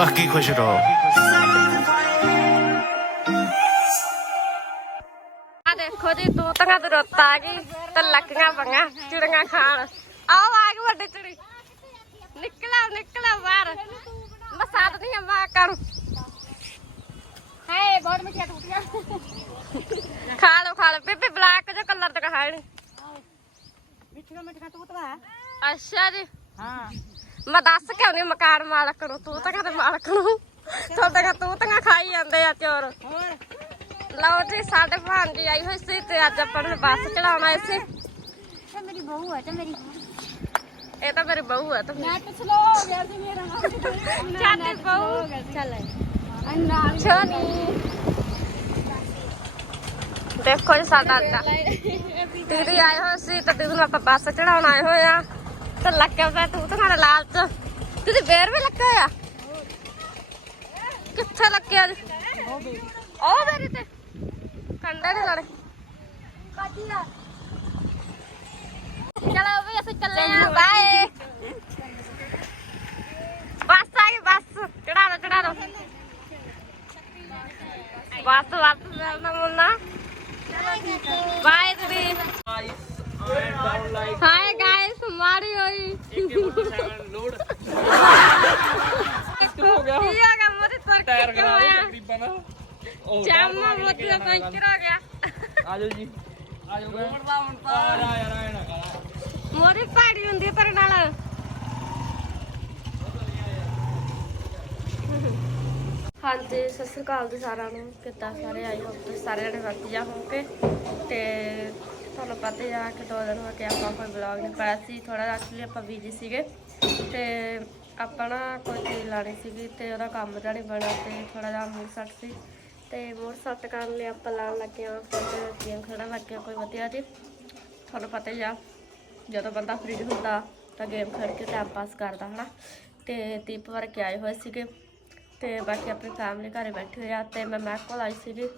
ਬਾਕੀ ਖੁਸ਼ ਰਹੋ ਆ ਦੇਖੋ ਜੀ ਤੂਤਾਂ ਦੀ ਰੁੱਤ ਆ ਗਈ ਤੇ ਲੱਕੀਆਂ ਪੰਗਾ ਚਿੜੀਆਂ ਖਾਣ ਆਓ ਆ ਗਈ ਵੱਡੀ ਚਿੜੀ ਨਿਕਲਾ ਨਿਕਲਾ ਬਾਹਰ ਮੈਂ ਸਾਥ ਨਹੀਂ ਅੰਮਾ ਕਰ ਹਾਏ ਬਹੁਤ ਮਿੱਠੀਆਂ ਟੂਟੀਆਂ ਖਾ ਲਓ ਖਾ ਲਓ ਬੀਬੀ ਬਲੈਕ ਜੋ ਕਲਰ ਤੇ ਖਾਣੀ ਮਿੱਠੀਆਂ ਮਿੱਠੀਆਂ ਟੂਟੀਆਂ ਅੱਛਾ ਜੀ ਹਾਂ ਮੈਂ ਦੱਸ ਕੇ ਆਉਣੀ ਮਕਾਨ ਮਾਲਕ ਨੂੰ ਤੂਤਾਂ ਦੇ ਮਾਲਕ ਨੂੰ। ਤੁਹਾਡੇ ਕਾ ਤੂਤਾਂ ਖਾਈ ਜਾਂਦੇ ਆ ਚੋਰ। ਲਓ ਜੀ ਸਾਡੇ ਭਾਂਜੀ ਆਈ ਹੋਈ ਸੀ ਤੇ ਅੱਜ ਆਪਾਂ ਨੂੰ ਬੱਸ ਚੜਾਉਣ ਸੀ। ਤੇ ਮੇਰੀ ਬਹੂ ਹੈ ਤੇ ਮੇਰੀ ਇਹ ਤਾਂ ਮੇਰੀ ਬਹੂ ਹੈ ਤੇ। ਨੈਟ ਸਲੋ ਹੋ ਗਿਆ ਸੀ ਮੇਰਾ ਸਾਡੀ ਬਹੂ। ਚੱਲ। ਅੰਨਾ ਛੋਨੀ। ਦੇਖੋ ਜੀ ਸਾਡਾ ਅੱਡਾ। ਦੀਦੀ ਆਏ ਹੋਏ ਸੀ ਤੇ ਦੀਦੀ ਨੂੰ ਆਪਾਂ ਬੱਸ ਚੜਾਉਣ ਆਏ ਹੋਏ ਆ। ਤੇ ਲੱਗਿਆ ਪਿਆ ਤੂੰ ਤਾਂ ਲਾਲਚ। ਦੀਦੀ ਬੇਰ ਵੀ ਲੱਗਾ ਹੋਇਆ ਕਿੱਥੇ ਲੱਗਿਆ ਜੀ ਉਹ ਬੇਰੀ ਤੇ। ਕੰਡੇ ਦੇ ਲੜੇ। ਚਲੋ ਵੀ ਅਸੀਂ ਚੱਲੇ ਆ। ਬਾਏ ਬੱਸ ਆ ਗਈ ਬੱਸ। ਚੜਾ ਦੋ ਚੜਾ ਦੋ। ਬੱਸ ਬੱਸ। ਮਿਲਣਾ ਮੁੰਨਾ ਬਾਏ ਦੀਦੀ ਹਾਏ ਗਾਇਸ ਮਾਰੀ ਹੋਈ ਕੀ ਹੋ ਗਿਆ? ਮੋਦੀ ਤੁਰ ਕੇ ਕਿਉਂ ਆਇਆ ਜਾਮਾ ਮੋਦੀ ਦਾ ਪੰਚਰ ਹੋ ਗਿਆ। ਆਜੋ ਜੀ। ਆਜੋ ਮੁੰਡਾ ਮੁੰਡਾ ਆ ਯਾਰ ਆਇਆ ਨਾ ਕਰਾ। ਮੋਦੀ ਪਾੜੀ ਹੁੰਦੀ ਹੈ ਪਰ ਨਾਲ। ਹਾਂਜੀ ਸਤਿ ਸ੍ਰੀ ਅਕਾਲ ਜੀ ਸਾਰਿਆਂ ਨੂੰ। ਕਿੱਦਾਂ ਸਾਰੇ? ਆਈ ਹੋਪ ਤੁਸੀਂ ਸਾਰੇ ਜਣੇ ਵਧੀਆ ਹੋਵੋਗੇ। ਤੇ ਤੁਹਾਨੂੰ ਪਤਾ ਹੀ ਆ ਕਿ ਦੋ ਦਿਨ ਹੋ ਕੇ ਆਪਾਂ ਕੋਈ ਵਲੌਗ ਨਹੀਂ ਪਾਇਆ ਸੀ ਥੋੜਾ ਜਿਹਾ ਐਕਚੁਅਲੀ ਆਪਾਂ ਬਿਜ਼ੀ ਸੀਗੇ ਤੇ ਆਪਾਂ ਨਾ ਕੋਈ ਚੀਜ਼ ਲਾਣੀ ਸੀਗੀ ਤੇ ਉਹਦਾ ਕੰਮ ਜਿਹਾ ਨਹੀਂ ਬਣਿਆ ਤੇ ਥੋੜਾ ਜਿਹਾ ਮੂਡ ਸੱਟ ਸੀ ਤੇ ਮੂਡ ਸੱਟ ਕਰਨ ਲਈ ਆਪਾਂ ਲਾਉਣ ਲੱਗੇ ਹਾਂ ਫਿਰ ਗੇਮ ਖੇਡਣ ਲੱਗੇ ਹਾਂ, ਕੋਈ ਵਧੀਆ ਜੀ। ਤੁਹਾਨੂੰ ਪਤਾ ਹੀ ਆ, ਜਦੋਂ ਬੰਦਾ ਫ੍ਰੀ ਹੁੰਦਾ ਤਾਂ ਗੇਮ ਖੇਡ ਕੇ ਟਾਈਮ ਪਾਸ ਕਰਦਾ, ਹਨਾ? ਤੇ ਦੀਪ ਵਰਗੇ ਆਏ ਹੋਏ ਸੀਗੇ ਤੇ ਬਾਕੀ ਆਪਣੀ ਫੈਮਿਲੀ ਘਰੇ ਬੈਠੇ ਹੋਏ ਆ ਤੇ ਮੈਂ ਮੈਕ ਕੋਲ ਆਈ ਸੀਗੀ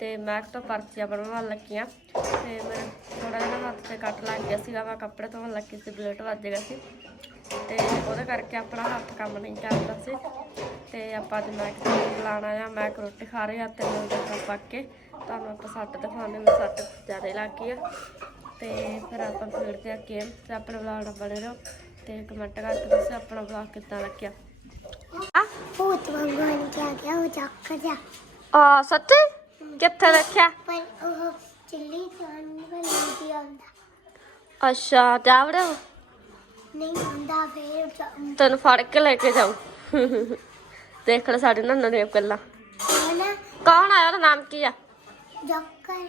ਤੇ ਮੈਕ ਤੋਂ ਪਰਚੀਆਂ ਬਣਵਾਉਣ ਲੱਗੀ ਆ ਤੇ ਮੇਰੇ ਥੋੜਾ ਜਿਹਾ ਨਾ ਹੱਥ ਤੇ ਕੱਟ ਲੱਗ ਗਿਆ ਸੀਗਾ ਮੈਂ ਕੱਪੜੇ ਧੋਣ ਲੱਗੀ ਸੀ ਬਲੇਟ ਵੱਜ ਗਿਆ ਸੀ ਤੇ ਉਹਦੇ ਕਰਕੇ ਆਪਣਾ ਹੱਥ ਕੰਮ ਨਹੀਂ ਕਰਦਾ ਸੀ ਤੇ ਆਪਾਂ ਅੱਜ ਮੈਕ ਨੂੰ ਬੁਲਾਣਾ ਆ ਮੈਕ ਰੋਟੀ ਖਾ ਰਹੇ ਆ ਤੇ ਮਿਲਦੇ ਆਪਾਂ ਪੱਕ ਕੇ ਤੁਹਾਨੂੰ ਆਪਾਂ ਸੱਟ ਦਿਖਾਉਣੇ ਮੈਂ ਸੱਟ ਜ਼ਿਆਦਾ ਲੱਗ ਗਈ ਆ ਤੇ ਫਿਰ ਆਪਾਂ ਖੇਡਦੇ ਆ ਗੇਮ ਤੇ ਆਪਣੇ ਵਲੌਗ ਬਣੇ ਰਹੋ ਤੇ ਕਮੈਂਟ ਕਰਕੇ ਦੱਸੋ ਆਪਣਾ ਵਲੌਗ ਕਿੱਦਾਂ ਲੱਗਿਆ। ਆ ਭੂਤ ਵਾਂਗੂ ਕੇ ਆ ਗਿਆ ਉਹ ਚੱਕ ਜਾ। ਆ ਸੱਚੀ? ਕਿੱਥੇ ਵੇਖਿਆ ਪਰ ਉਹ ਚਿੱਲੀ ਚਾਨ ਬਣੀ ਦੀ ਆਉਂਦਾ। ਅੱਛਾ ਜਾਵੜੇ ਨਹੀਂ ਆਉਂਦਾ ਫੇਰ ਜਾਂ- ਤੈਨੂੰ ਫੜ ਕੇ ਲੈ ਕੇ ਜਾਉ ਦੇਖ ਲੈ ਸਾਡੇ ਨਾਲ ਨਵੇਂ ਗੱਲਾਂ। ਉਹ ਨਾ ਕੌਣ ਆਇਆ? ਉਹਦਾ ਨਾਮ ਕੀ ਆ? ਜੋਕਰ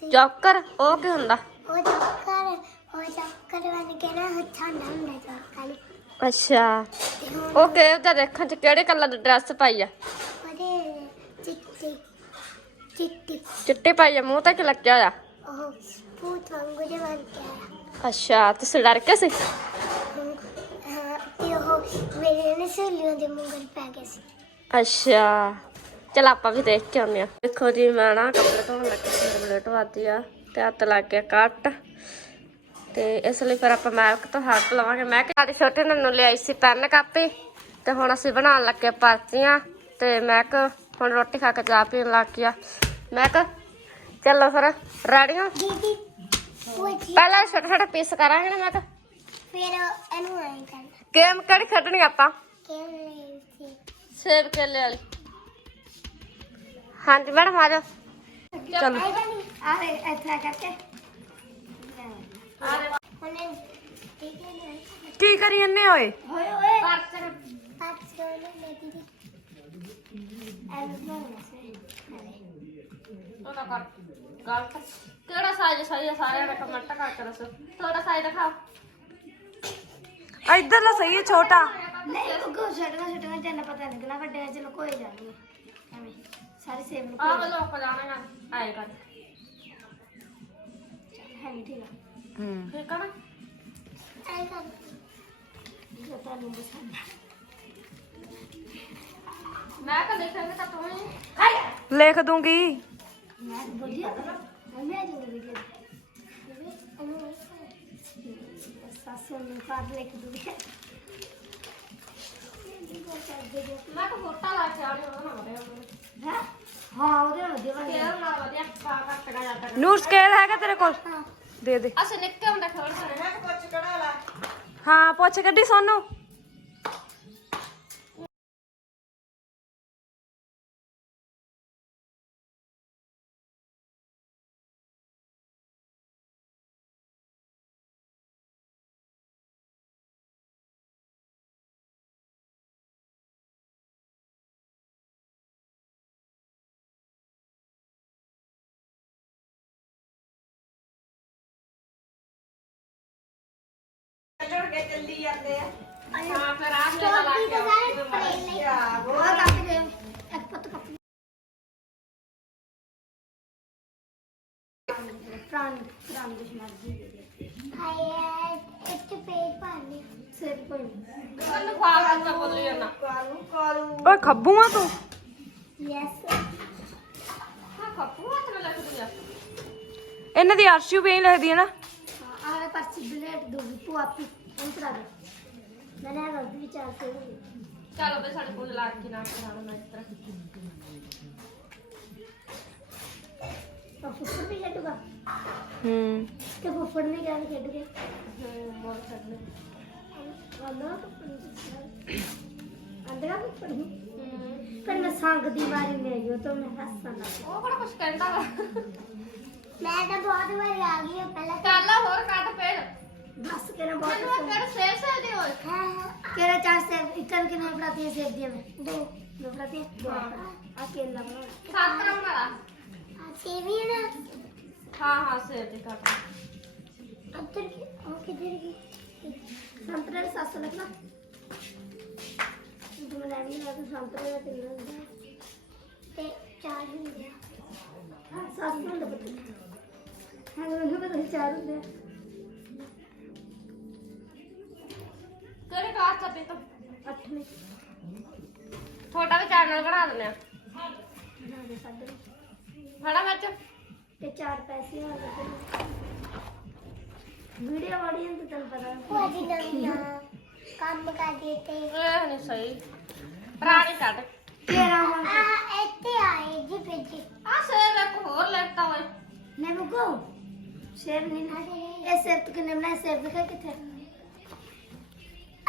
ਸੀ। ਜੋਕਰ? ਉਹ ਕੀ ਹੁੰਦਾ? ਉਹ ਜੋਕਰ ਉਹ ਜੋਕਰ ਬਣ ਕੇ ਨਾ ਹੱਥਾਂ ਨਾਲ ਹੁੰਦਾ ਜੋਕਰ ਅੱਛਾ। ਤੇ ਹੁਣ ਉਹ ਕਿਹੋ ਜਿਹਾ ਦੇਖਣ ਚ ਕਿਹੜੇ ਕਲਰ ਦੀ ਡਰੈਸ ਪਾਈ ਆ? ਉਹਦੇ ਚਿੱਟੀ ਚਿੱਟੀ। ਚਿੱਟੀ ਪਾਈ ਆ ਮੂੰਹ ਤੇ ਕੀ ਲੱਗਿਆ ਹੋਇਆ? ਉਹ ਭੂਤ ਵਾਂਗੂ ਜਿਹਾ ਬਣ ਕੇ ਆਇਆ। ਅੱਛਾ ਤੁਸੀਂ ਡਰ ਕੇ ਸੀ? ਹਾਂ, ਤੇ ਉਹ ਮੇਰੇ ਨੇ ਸਹੇਲੀਆਂ ਦੇ ਮੂੰਹ ਪੈ ਗਏ ਸੀ। ਅੱਛਾ ਚਲ ਆਪਾਂ ਵੀ ਦੇਖ ਕੇ ਆਉਂਦੇ ਆ ਦੇਖੋ ਜੀ ਮੈਂ ਨਾ ਕੱਪੜੇ ਧੋਣ ਲੱਗੀ ਸੀ ਮੇਰੇ ਬਲੇਟ ਵੱਜਦੀ ਆ ਤੇ ਹੱਥ ਲੱਗ ਗਿਆ ਕੱਟ। ਤੇ ਇਸ ਲਈ ਫਿਰ ਆਪਾਂ ਮੈਕ ਤੋਂ ਹੱਥ ਲਵਾਂਗੇ। ਮੈਂ ਕਿ ਸਾਡੀ ਛੋਟੇ ਨੰਨੂ ਲਿਆਈ ਸੀ ਪੈਨ ਕਾਪੀ ਤੇ ਹੁਣ ਅਸੀਂ ਬਣਾਉਣ ਲੱਗੇ ਪਰਚੀਆਂ ਤੇ ਮੈਂ ਕਿ ਹੁਣ ਰੋਟੀ ਖਾ ਕੇ ਚਾਹ ਪੀਣ ਲੱਗ ਗਿਆ। ਮੈਂ ਕਿ ਚਲੋ ਫਿਰ ਰੈਡੀ ਹੋ ਦੀਦੀ ਪਹਿਲਾਂ ਛੋਟੇ ਛੋਟੇ ਪੀਸ ਕਰਾਂਗੇ ਨਾ ਮੈਂ ਕਿ ਫਿਰ ਇਹਨੂੰ ਆਏ ਕਰਨਾ ਗੇਮ ਕਿਹੜੀ ਖੇਡਣੀ ਆਪਾਂ? ਸੀ। ਸੇਬ ਕੇਲੇ ਵਾਲੀ। ਹਾਂਜੀ ਮੈਡਮ ਆ ਜਾਓ। ਚਲੋ ਆਵੇ ਇਤਨਾ ਕਰਕੇ। ਉਹਨੇ ਠੀਕ ਹੈ ਨਾ ਕੀ ਕਰੀ ਜੰਨੇ ਓਏ ਹੋਏ ਹੋਏ। ਪਾਰਸਰ ਪਾਰਸਰ ਲੈ ਦੀਦੀ। ਐਲਬਮ ਗਲਤ ਕਿਹੜਾ ਸਾਈਜ਼ ਸਹੀ ਹੈ ਸਾਰਿਆਂ ਨੇ ਕਮੈਂਟ ਕਰਕੇ ਦੱਸੋ। ਤੁਹਾਡਾ ਸਾਈਜ਼ ਦਿਖਾਓ। ਇੱਧਰਲਾ ਸਹੀ ਹੈ ਛੋਟਾ। ਨਹੀਂ ਉਹ ਕੋ ਛੱਡਣਾ ਛੱਡਣਾ ਤੈਨੂੰ ਪਤਾ ਲੱਗਣਾ ਵੱਡੇ ਚ ਲੁਕੋਏ ਜਾਂਦੇ ਐਵੇਂ ਸਾਰੇ ਸੇਵ ਆਹ ਵੇ ਲੋਕ ਜਾਣਾਂਗਾ ਆਏਗਾ ਹੈ ਨਹੀਂ ਠੀਕ ਹੂੰ। ਠੀਕ ਆ ਨਾ? ਆਏ ਕਰ। ਜੋ ਤੁਹਾਨੂੰ ਦੱਸਣਾ ਮੈਂ ਤਾਂ ਦੇਖਾਂਗੇ ਤਾਂ ਤੂੰ ਹੀ ਲਿਖ ਦੂੰਗੀ। ਮੈਂ ਮੈਂ ਸਾਸੂ ਨੂੰ ਲੈ ਕੇ ਦੂਗੇ। ਮੈਂ ਤਾਂ ਮੋਟਾ ਲਾ ਕੇ ਆਉਣੀ ਉਹਦਾ ਨਾ ਵਧੀਆ ਹੈ? ਹਾਂ ਉਹਦੇ ਨਾਲ ਵਧੀਆ ਬਣ ਫੇਰ ਨਾਲ ਵਧੀਆ ਪਾ ਕੱਟ ਗਾ ਜਾਂਦਾ ਨੂਰ ਸਕੇਲ ਹੈਗਾ ਤੇਰੇ ਕੋਲ? ਦੇ ਦੇ। ਅਸੀਂ ਨਿੱਕੇ ਹੁੰਦੇ ਖੇਡਦੇ ਨੇ। ਹਾਂ ਪੁੱਛ ਗੱਡੀ ਸੋਨੂੰ ਹਾਂ ਫਿਰ ਆਹ ਮੇਰਾ ਲਾ ਕੇ ਆਉਂ ਉਹ ਕੱਟ ਦੇ। ਇੱਕ ਪੁੱਤ ਕੱਟ ਪ੍ਰਾਣੀ ਪ੍ਰਾਣੀ ਦੁਸ਼ਮਣ ਜੀ ਹਾਏ ਇੱਥੇ ਪੇਜ ਪਾਣੀ ਸਿਰ ਕੋਈ ਮੈਨੂੰ ਖਵਾ ਕੇ ਬੋਲੀ ਜਾਂਦਾ ਕਾਲੂ ਕਾਲੂ ਓਏ ਖੱਬੂ ਆ ਤੂੰ? ਯੈਸ ਹਾਂ ਕੱਪੂ ਹੱਥ ਨਾਲ ਲੱਗ ਗਿਆ ਇਹਨਾਂ ਦੀ ਅਰਸ਼ੂ ਵੀ ਐਂ ਲਿਖਦੀ ਹੈ ਨਾ। ਆਹ ਪਰਚੀ ਬਲੇਟ ਦੋ ਪੁਆਪੀ ਅੰਤਰਾ ਦੇ। ਮੈਨੇ ਆ ਰੋਟੀ ਵਿਚਾਰ ਸੇ ਚਲ ਉਹਦੇ ਸਾਡੇ ਕੋਲ ਲਾ ਕੇ ਨਾ ਕਰਾਣਾ ਮੈਂ ਇਸ ਤਰ੍ਹਾਂ। ਤਾਂ ਫੁੱਫੜ ਵੀ ਖੇਡੂਗਾ? ਹੂੰ। ਕਿ ਫੁੱਫੜ ਨੇ ਕਿਹਾ ਵੀ ਖੇਡ ਕੇ? ਹੂੰ ਬਹੁਤ ਛੱਡਨੇ ਆਂਦਾ ਅੰਦਰਾ ਫੁੱਫੜ ਨੂੰ ਪਰ ਮੈਂ ਸੰਗ ਦੀ ਵਾਰੀ ਨਹੀਂ ਆਈ ਤਾਂ ਮੈਂ ਹੱਸਣ ਲੱਗ ਉਹ ਕਿਹੜਾ ਕੁਛ ਕਹਿੰਦਾ ਵਾ। ਮੈਂ ਤਾਂ ਬਹੁਤ ਵਾਰੀ ਆ ਗਈ ਹਾਂ ਪਹਿਲਾਂ ਫੇਰ तेरा बहुत पसंद है सेब सेब दे और हां हां तेरा चार सेब इक्कर के नहीं पड़ती है सेब दिए मैं दो दो पड़ती है दो अकेला बना सात रंग वाला हां सेब ही ना हां हां सेब दे काट अब तो ओके दे दी संतरे सास लगना तुम ना भी ना तो संतरे का तेल है ते चार ही है सास में लगता है हां उन्हें पता चार होते हैं ਚੱਪੇ ਤੋਂ ਅੱਠਵੇਂ ਛੋਟਾ ਵੀ ਚਾਰ ਨਾਲ ਬਣਾ ਦਿੰਦੇ ਆ ਹੜਾ ਮਿਰਚ ਤੇ ਚਾਰ ਪੈਸੇ ਹੋ ਗਏ ਵੀਡੀਓ ਆਡੀਅੰਸ ਤੇ ਤੈਨੂੰ ਪਤਾ ਭਾਜੀ ਨਾ ਕੰਮ ਕਰ ਦਿੱਤੇ ਇਹ ਨਹੀਂ ਸਹੀ ਪੁਰਾਣੀ ਕੱਢ ਤੇਰਾ ਹੁਣ ਆ ਇੱਥੇ ਆਏ ਜੀ ਪਿੱਛੇ ਆ ਸੇਬ ਇੱਕ ਹੋਰ ਲੈਤਾ ਹੋਏ ਨਿੰਬੂ ਸੇਬ ਨਹੀਂ ਨਾ ਇਹ ਸੇਬ ਤੂੰ ਕਿੰਨੇ ਬਣਾਏ ਸੇਬ ਦਿਖਾ ਕਿੱਥੇ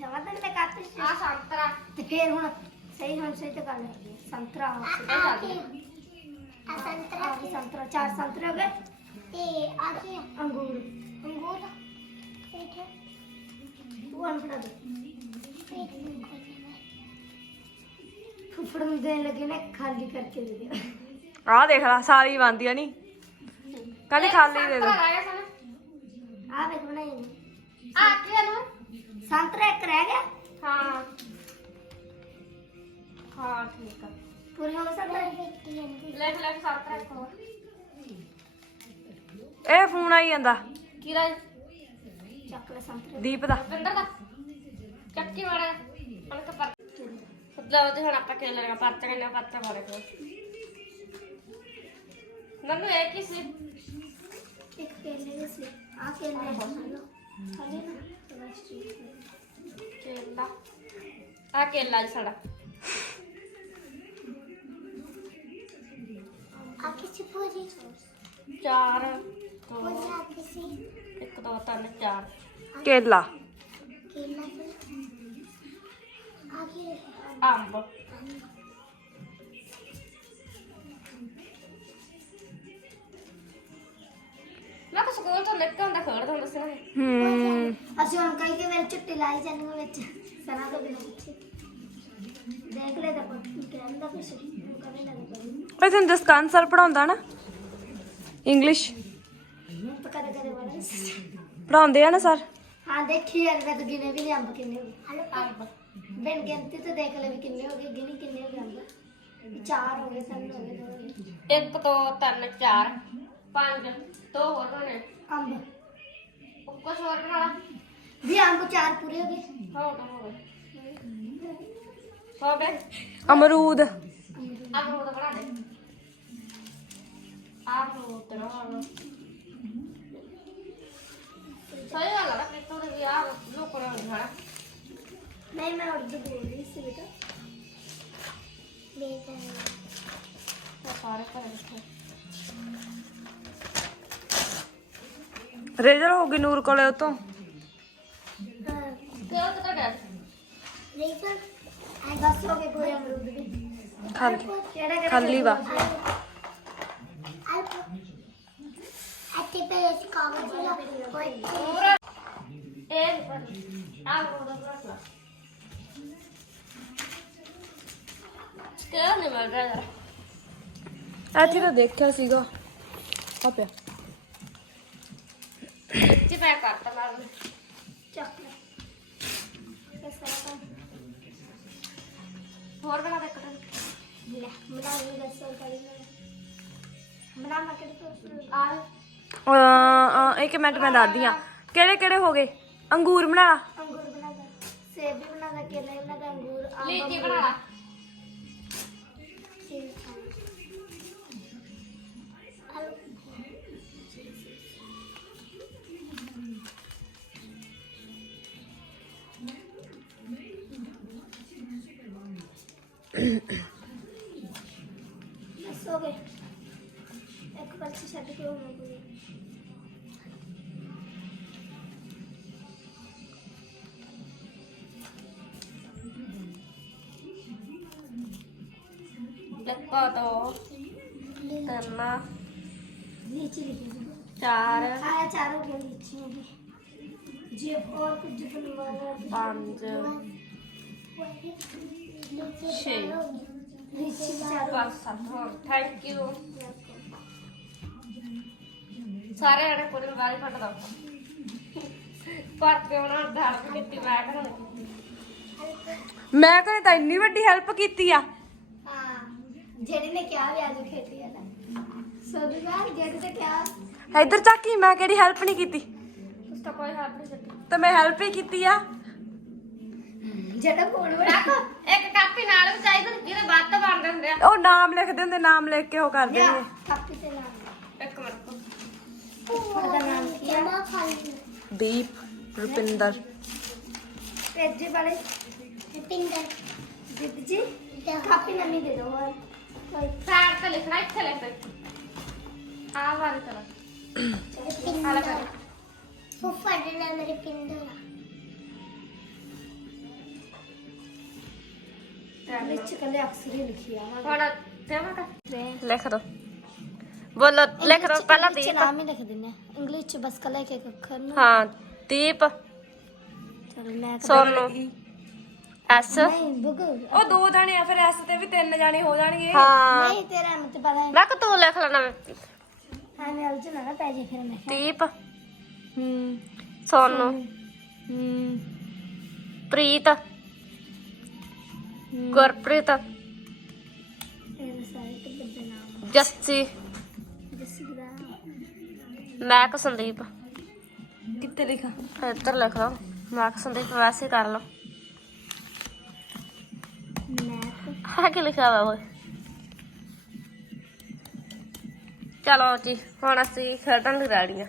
ਜਮਾ ਤਾਂ ਮੈਂ ਕੱਟ ਆ ਸੰਤਰਾ। ਤੇ ਫਿਰ ਹੁਣ ਸਹੀ ਹੁਣ ਸਹੀ ਤੇ ਗੱਲ ਹੈ ਸੰਤਰਾ ਹੋ ਆ ਆ ਕੇ? ਆ ਸੰਤਰਾ ਆ ਵੀ ਸੰਤਰਾ ਚਾਰ ਸੰਤਰੇ ਹੋ ਗਏ। ਤੇ ਆ ਕੇ ਅੰਗੂਰ। ਅੰਗੂਰ? ਪੇਜ ਤੂੰ ਅਨਫੜਾ ਦੇ। ਫੁੱਫੜ ਨੂੰ ਦੇਣ ਲੱਗੇ ਨੇ ਖਾਲੀ ਕਰਕੇ ਦੇ ਦੇ ਆਹ ਦੇਖ ਲੈ ਸਾਰੀ ਬੰਦੀ ਆ ਨਹੀਂ ਕਹਿੰਦੀ ਖਾਲੀ ਦੇ ਦੇ। ਆ ਵੇਖ ਬਣਾਏ ਨੇ ਆ ਕੀ ਨੂੰ ਸੰਤਰਾ ਇੱਕ ਰਹਿ ਗਿਆ? ਹਾਂ। ਹਾਂ ਠੀਕ ਆ। ਪੂਰੇ ਹੋ ਅੰਦੀ ਲਿਖ ਲਿਖ ਸੰਤਰਾ ਇੱਕ ਹੋਰ। ਇਹ ਫੋਨ ਆਈ ਜਾਂਦਾ। ਕੀਰਾ ਚੱਕ ਲੈ ਸੰਤਰੇ ਦੀਪ ਦਾ। ਬਿੰਦਰ ਦਾ? ਚੱਕੀ ਵਾਲਾ ਅਣਕ ਪਰ ਲਓ ਜੀ ਹੁਣ ਆਪਾਂ ਕੇਲੇ ਦਾ ਪਰਚਾ ਕਰਨਾ ਪਰਚਾ ਮਾਰੇ ਕੋ। ਨੰਨੂ ਇਹ ਕੀ ਸੀ? ਇੱਕ ਕੇਲੇ ਦੇ ਸੀ। ਆ ਕੇਲੇ ਖਾਣੇ ਨਾ ਬਸ ਠੀਕ ਹੈ ਕੇਲਾ। ਆ ਕੇਲਾ ਜੀ ਸਾਡਾ। ਆ ਕੇ ਸੀ ਪੂਰੀ ਚਾਰ। ਦੋ ਪੂਰੀ ਆ ਕੇ ਸੀ ਇੱਕ ਦੋ ਤਿੰਨ ਚਾਰ। ਕੇਲਾ। ਕੇਲਾ ਆ ਕੇ ਅੰਬ। ਮੈਂ ਤਾਂ ਸਕੂਲ ਤੋਂ ਨਿਕਲ ਹੁੰਦਾ ਖੇਡਦਾ ਹੁੰਦਾ ਸੀ ਨਾ। ਇਹ। ਹੂੰ। ਅਸੀਂ ਹੁਣ ਕਈ ਕਿ ਮੇਰੇ ਚੁੱਟੀ ਲਾਈ ਜਾਂਦੇ ਵਿੱਚ ਸਨਾ ਤੋਂ ਬਿਨਾਂ ਪਿੱਛੇ। ਦੇਖ ਲੈ ਤਾਂ ਕੋਈ ਕਹਿੰਦਾ ਕੁਛ ਕਦੇ ਨਾ ਕਦੇ ਓਏ ਤੈਨੂੰ ਜਸਕਾਨ ਸਰ ਪੜਾਉਂਦਾ ਨਾ ਇੰਗਲਿਸ਼। ਤਾਂ ਕਦੇ ਕਦੇ ਵਾਲਾ ਪੜਾਉਂਦੇ ਆ ਨਾ ਸਰ? ਹਾਂ ਦੇਖੀ ਯਾਰ ਮੈਂ ਤਾਂ ਗਿਨੇ ਵੀ ਨਹੀਂ ਅੰਬ ਕਿੰਨੇ ਹੋਏ। ਅੰਬ। ਬਿਨ ਗਿਣਤੀ ਤੇ ਦੇਖ ਲੈ ਵੀ ਕਿੰਨੇ ਹੋ ਗਏ ਗਿਣੀ ਕਿੰਨੇ ਹੋ ਗਏ ਅੰਬ। ਚਾਰ ਹੋ ਗਏ ਤਿੰਨ ਹੋ ਗਏ ਦੋ ਹੋ ਗਏ। ਇੱਕ ਦੋ ਤਿੰਨ ਚਾਰ। ਪੰਜ ਦੋ ਹੋਰ ਬਣੇ ਅੰਬ ਕੁਛ ਹੋਰ ਬਣਾ ਲਾ ਵੀ ਅੰਬ ਚਾਰ ਪੂਰੇ ਹੋ ਗਏ ਹੋ ਗਏ ਹੋ ਗਏ ਹੋ ਗਏ ਅਮਰੂਦ ਅਮਰੂਦ ਬਣਾ ਦੇ ਅਮਰੂਦ ਨਾ ਸਹੀ ਗੱਲ ਆ ਕਿ ਤੂੰ ਵੀ ਆ ਲੋਕੜਾ ਨਹੀਂ ਹੈ ਨਹੀਂ ਮੈਂ ਉਰਦੂ ਬੋਲ ਰਹੀ ਸੀ ਬੇਟਾ ਬੇਟਾ ਹੋ ਗਈ ਨੂਰ ਕੋਲੇ ਉਤੋਂ। ਕਿਉਂ ਕਿਤਾ ਗਿਆ ਰੇਜ਼ਰ ਆਈ ਬਸ ਹੋ ਗਏ ਪੂਰੇ ਅਮਰੂਦ ਵੀ ਖਾਲੀ। ਖਾਲੀ ਵਾ। ਅੱਤੇ ਪੇ ਇਸ ਕਾਗਜ਼ ਲਾ ਕੋਈ ਪੂਰਾ ਇਹ ਅਮਰੂਦ ਬਣਾ ਲਾ ਕਿਉਂ ਨਹੀਂ ਮਿਲ ਰਿਹਾ ਇੱਥੇ ਤਾਂ ਦੇਖਿਆ ਸੀਗਾ। ਆ ਪਿਆ। ਪੈਕ ਕਰਤਾ ਮੈਂ ਚਾਕਲੇਟ ਕਿਸ ਤਰ੍ਹਾਂ ਦਾ ਹੋਰ ਬਣਾ ਦੇ ਇੱਕ ਤਾਂ ਲੈ ਬਣਾ ਲਈ ਦੱਸੋ ਕਰੀ ਬਣਾ ਮਾ ਕਿਹੜੇ ਆ। ਅਹ, ਅਹ, ਇੱਕ ਮਿੰਟ ਮੈਂ ਦੱਸਦੀ ਆ ਕਿਹੜੇ ਕਿਹੜੇ ਹੋ ਗਏ? ਅੰਗੂਰ ਬਣਾ ਲਾ। ਅੰਗੂਰ ਬਣਾ ਦਾ ਸੇਬ ਵੀ ਬਣਾ ਦਾ ਕੇਲਾ ਬਣਾ ਦਾ ਅੰਗੂਰ ਅੰਬ ਲੀਚੀ ਬਣਾ ਲਾ। 1 2 3 नीचे लिखेंगे चार आया चार हो गया नीचे हो गया जे और कुछ बनवाना पांच छः नीचे चार पाँच सात और थैंक यू ਸਾਰੇ ਆੜੇ ਕੋਲ ਵਾਲੀ ਫਟ ਦੋ ਪਰ ਕਿਉਂ ਨਾ ਧਾਰ ਕੇ ਦਿੱਤੀ ਮੈਂ ਕਹਿੰਦਾ ਮੈਂ ਕਹਿੰਦਾ ਤਾਂ ਇੰਨੀ ਵੱਡੀ ਹੈਲਪ ਕੀਤੀ ਆ ਜਿਹੜੇ ਨੇ ਕਿਹਾ ਵੀ ਅੱਜ ਖੇਡੀ ਹੈ ਨਾ। ਸਦਗੁਰ ਜਿਹੜੇ ਤੇ ਕਿਹਾ। ਇੱਧਰ ਚੱਕੀ ਮੈਂ ਕਿਹੜੀ ਹੈਲਪ ਨਹੀਂ ਕੀਤੀ। ਉਸ ਤਾਂ ਕੋਈ ਹੈਲਪ ਨਹੀਂ ਕੀਤੀ। ਤੇ ਮੈਂ ਹੈਲਪ ਹੀ ਕੀਤੀ ਆ। ਜਿਹੜਾ ਫੋਨ ਰੱਖ ਇੱਕ ਕਾਪੀ ਨਾਲ ਵੀ ਚਾਹੀਦਾ ਜਿਹਦੇ ਵੱਧ ਤੋਂ ਬਣ ਦਿੰਦੇ ਆ। ਉਹ ਨਾਮ ਲਿਖਦੇ ਹੁੰਦੇ ਨਾਮ ਲਿਖ ਕੇ ਉਹ ਕਰਦੇ ਲਿਆ, ਨੇ। ਕਾਪੀ ਤੇ ਲਾ ਇੱਕ ਮਿੰਟ ਉਹਦਾ ਨਾਮ ਕੀ ਹੈ ਮਾਂ ਖਾਲੀ ਦੀਪ ਰੁਪਿੰਦਰ। ਪੈਜੇ ਵਾਲੇ। ਪਿੰਦਰ ਜਿੱਤ ਜੀ ਕਾਪੀ ਨਮੀ ਦੇ ਦੋ ਹੋਰ ਮੇਰੇ ਪਿੰਦਰ ਵਿੱਚ ਕੱਲੇ ਅਕਸਰ ਹੀ ਲਿਖੀ ਆਵਾਂਗੇ ਹੁਣ ਦੇਵਾਂ ਕਰ ਲਿਖ ਦੋ ਬੋਲੋ ਲਿਖ ਦੋ ਪਹਿਲਾਂ ਵਿੱਚ ਦੀਪ ਨਾਮ ਹੀ ਐਸ ਨਹੀਂ ਬੁੱਗ ਉਹ ਦੋ ਜਾਣੇ ਆ ਫਿਰ ਐਸ ਤੇ ਵੀ ਤਿੰਨ ਜਾਣੇ ਹੋ ਜਾਣਗੇ। ਹਾਂ। ਨਹੀਂ ਤੇਰਾ ਮਤ ਪਤਾ ਹੈ। ਮੈਂ ਕਿ ਤੂੰ ਲਿਖ ਲੈਣਾ ਹਾਂ ਮੈਂ ਅਲਝ ਨਾ ਪੈ ਜੇ ਫਿਰ ਮੈਂ। ਦੀਪ। ਹੂੰ। ਸੋਨੂ। ਹੂੰ। ਪ੍ਰੀਤ। ਗੁਰਪ੍ਰੀਤ। ਜੱਸੀ। ਮੈਕ ਸੰਦੀਪ। ਕਿੱਥੇ ਲਿਖਾਂ? ਇੱਧਰ ਲਿਖ ਲਓ। ਮੈਕ ਸੰਦੀਪ ਵੈਸੇ ਕਰ ਲਓ। ਮੈਥ ਹੈ ਕੀ ਲਿਖਿਆ ਹੋਇਆ ਚਲੋ ਜੀ ਹੁਣ ਅਸੀਂ ਖੇਡਣ ਲਈ ਰੈਡੀ ਆ।